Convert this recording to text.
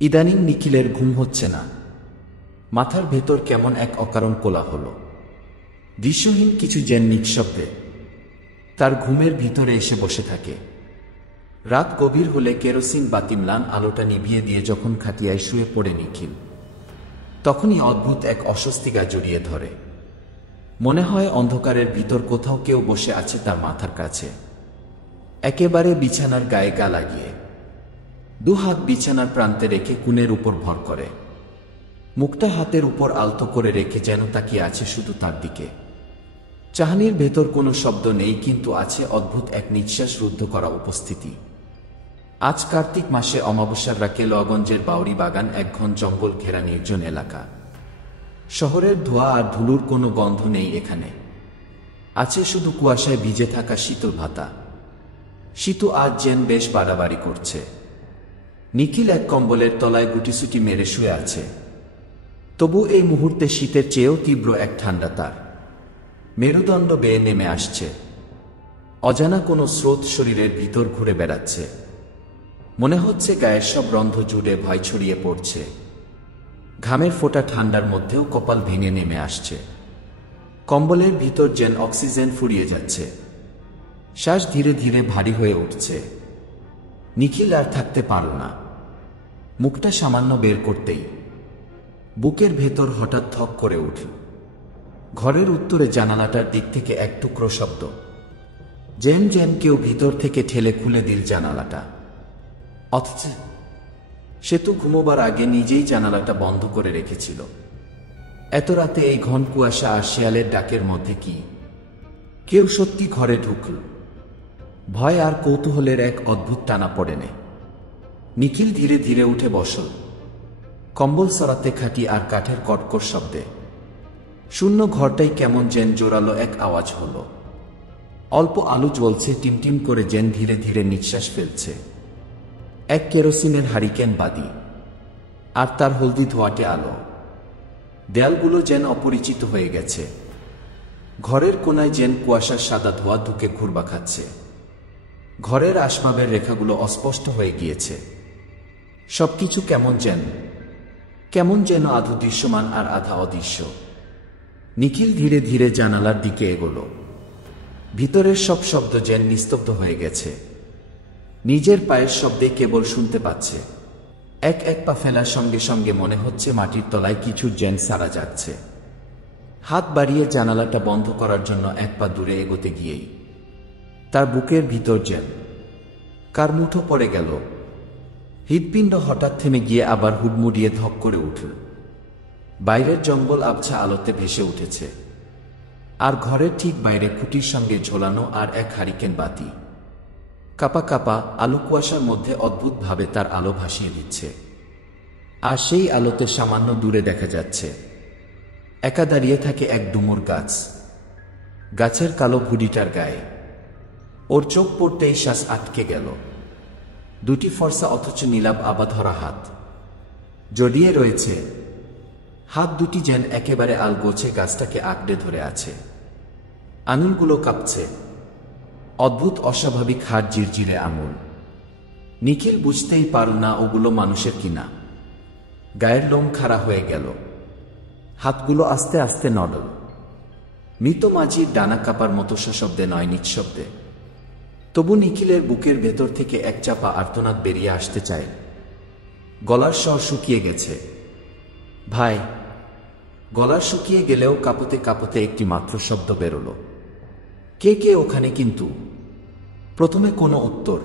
ইদানিং নিখিলের ঘুম হচ্ছে না। মাথার ভেতর কেমন এক অকারণ কোলাহল। দৃশ্যহীন কিছু যেন নিঃশব্দে তার ঘুমের ভিতরে এসে বসে থাকে। রাত গভীর হলে কেরোসিন বাতি ম্লান আলোটা নিভিয়ে দিয়ে যখন খাটিয়ায় শুয়ে পড়ে নিখিল, তখনই অদ্ভুত এক অস্বস্তিকা জড়িয়ে ধরে। মনে হয় অন্ধকারের ভিতর কোথাও কেউ বসে আছে তার মাথার কাছে, একেবারে বিছানার গায়ে গা লাগিয়ে। দুহাত বিছানার প্রান্তে রেখে কুনের উপর ভর করে, মুখটা হাতের উপর আলতো করে রেখে যেন তাকিয়ে আছে শুধু তার দিকে। চাহনির ভেতর কোনো শব্দ নেই, কিন্তু আছে অদ্ভুত এক নিঃশ্বাস রুদ্ধ করা উপস্থিতি। আজ কার্তিক মাসে অমাবস্যার রাতে লোয়াগঞ্জের বাউরি বাগান এক ঘন জঙ্গল ঘেরা নির্জন এলাকা। শহরের ধোঁয়া আর ধুলোর কোনো গন্ধ নেই এখানে। আছে শুধু কুয়াশায় ভিজে থাকা শীতল ভাতা। শীতু আজ যেন বেশ বাড়াবাড়ি করছে। নিখিল এক কম্বলের তলায় গুটিসুটি মেরে শুয়ে আছে। তবু এই মুহূর্তে শীতের চেয়েও তীব্র এক ঠান্ডা তার মেরুদণ্ড বেয়ে নেমে আসছে। অজানা কোনো স্রোত শরীরের ভিতর ঘুরে বেড়াচ্ছে। মনে হচ্ছে গায়ের সব রন্ধ্র জুড়ে ভয় ছড়িয়ে পড়ছে। ঘামের ফোঁটা ঠান্ডার মধ্যেও কপাল ভেঙে নেমে আসছে। কম্বলের ভিতর যেন অক্সিজেন ফুরিয়ে যাচ্ছে। শ্বাস ধীরে ধীরে ভারী হয়ে উঠছে। নিখিল আর থাকতে পারল না। মুখটা সামান্য বের করতেই বুকের ভেতর হঠাৎ থক করে উঠল। ঘরের উত্তরে জানালাটার দিক থেকে এক টুকরো শব্দ, যেন যেন কেউ ভিতর থেকে ঠেলে খুলে দিল জানালাটা। অথচ সে তো ঘুমোবার আগে নিজেই জানালাটা বন্ধ করে রেখেছিল। এত রাতে এই ঘন কুয়াশা আর শেয়ালের ডাকের মধ্যে কি কেউ সত্যি ঘরে ঢুকল? ভয় আর কৌতূহলের এক অদ্ভুত টানা পড়েনে নিখিল ধীরে ধীরে উঠে বসল। কম্বল সরাতে খাটি আর কাঠের কটকর শব্দে শূন্য ঘরটাই কেমন যেন জোরালো এক আওয়াজ হলো। অল্প আলো জ্বলছে টিমটিম করে, যেন ধীরে ধীরে নিঃশ্বাস ফেলছে। এক কেরোসিনের হারিকেন বাদি আর তার হলদি ধোঁয়াটে আলো। দেয়ালগুলো যেন অপরিচিত হয়ে গেছে। ঘরের কোনায় যেন কুয়াশার সাদা ধোঁয়া ঢুকে ঘুরবা খাচ্ছে। ঘরের আসবাবের রেখাগুলো অস্পষ্ট হয়ে গিয়েছে। সবকিছু কেমন যেন আধা দৃশ্যমান আর আধা অদৃশ্য। নিখিল ধীরে ধীরে জানালার দিকে এগোলো। ভিতরের সব শব্দ যেন নিস্তব্ধ হয়ে গেছে। নিজের পায়ের শব্দে কেবল শুনতে পাচ্ছে। এক এক পা ফেলার সঙ্গে সঙ্গে মনে হচ্ছে মাটির তলায় কিছু যেন সাড়া জাগছে। হাত বাড়িয়ে জানালাটা বন্ধ করার জন্য এক পা দূরে এগোতে গিয়েই তার বুকের ভিতর যেন কার মুঠো পড়ে গেল। হৃৎপিণ্ড হঠাৎ থেমে গিয়ে আবার হুড়মুড়িয়ে ধক করে উঠল। বাইরের জঙ্গল আবছা আলোতে ভেসে উঠেছে, আর ঘরের ঠিক বাইরে খুঁটির সঙ্গে ঝোলানো আর এক হারিকেন বাতি। কাপা কাপা আলো কুয়াশার মধ্যে অদ্ভুতভাবে তার আলো ভাসিয়ে দিচ্ছে। আর সেই আলোতে সামান্য দূরে দেখা যাচ্ছে একা দাঁড়িয়ে থাকে এক ডুমুর গাছ। গাছের কালো ভুডিটার গায়ে ওর চোখ পড়তেই শ্বাস আটকে গেল। দুটি ফর্সা অথচ নীলাভ আবা ধরা হাত জড়িয়ে রয়েছে। হাত দুটি যেন একেবারে আলগোছে গাছটাকে আঁকড়ে ধরে আছে। আঙুলগুলো কাঁপছে। অদ্ভুত অস্বাভাবিক হাত জিরজিরে আঙুল। নিখিল বুঝতেই পারল না ওগুলো মানুষের কিনা। গায়ের লোম খাড়া হয়ে গেল। হাতগুলো আস্তে আস্তে নড়ল। মৃত মাঝির ডানা কাপার মতো সশব্দে নয়, নিঃশব্দে। তবু নিখিলের বুকের ভেতর থেকে এক চাপা আর্তনাদ বেরিয়ে আসতে চায়। গলার স্বর শুকিয়ে গেছে। ভাই। গলা শুকিয়ে গেলেও কাঁপতে কাঁপতে একটি মাত্র শব্দ বেরোল, কে কে ওখানে? কিন্তু প্রথমে কোনো উত্তর